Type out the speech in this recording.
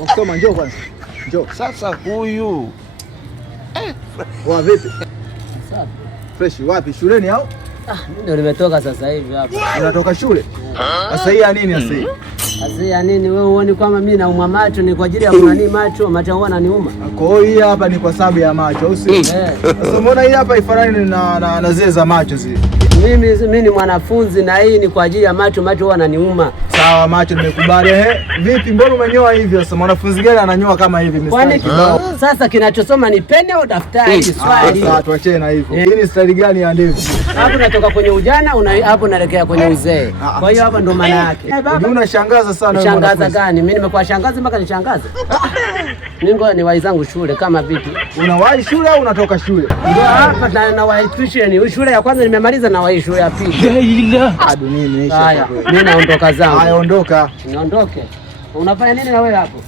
Wakusoma njoo kwanza. Njoo. Sasa huyu. Vipi? Safi. Fresh wapi? Shuleni au? Ndio nimetoka sasa hivi hapa. Unatoka shule? Sasa hii ya nini sasa hii? Sasa ya nini wewe uone kwamba mimi naumwa macho ni kwa ajili ya kunani macho huwa yananiuma. Kwa hiyo hii hapa ni kwa sababu ya macho au si? Sasa mbona hii hapa ifanani na zile za macho zile? Mimi ni mwanafunzi na hii ni kwa ajili ya macho huwa yananiuma. Sawa, macho nimekubali. Vipi mbona umenyoa hivyo? Sasa mwanafunzi gani ananyoa kama hivi mstari? Sasa kinachosoma ni peni au daftari swali. Sasa tuachane na hivyo. Hii ni style gani ya ndevu? Hapo natoka kwenye ujana hapo naelekea kwenye uzee. Kwa hiyo hapa ndo maana yake. Unashangaza sana wewe. Shangaza gani? Mimi nimekuwa shangazi mpaka nishangaze. Ningo ni wahi zangu shule kama vipi? Unawahi shule au unatoka shule? Ndio hapa na wahi tuition. Shule ya kwanza nimemaliza na wahi shule ya pili. Dunia imeisha. Haya, mimi naondoka zangu. Haya, ondoka. Niondoke. Unafanya nini na wewe hapo?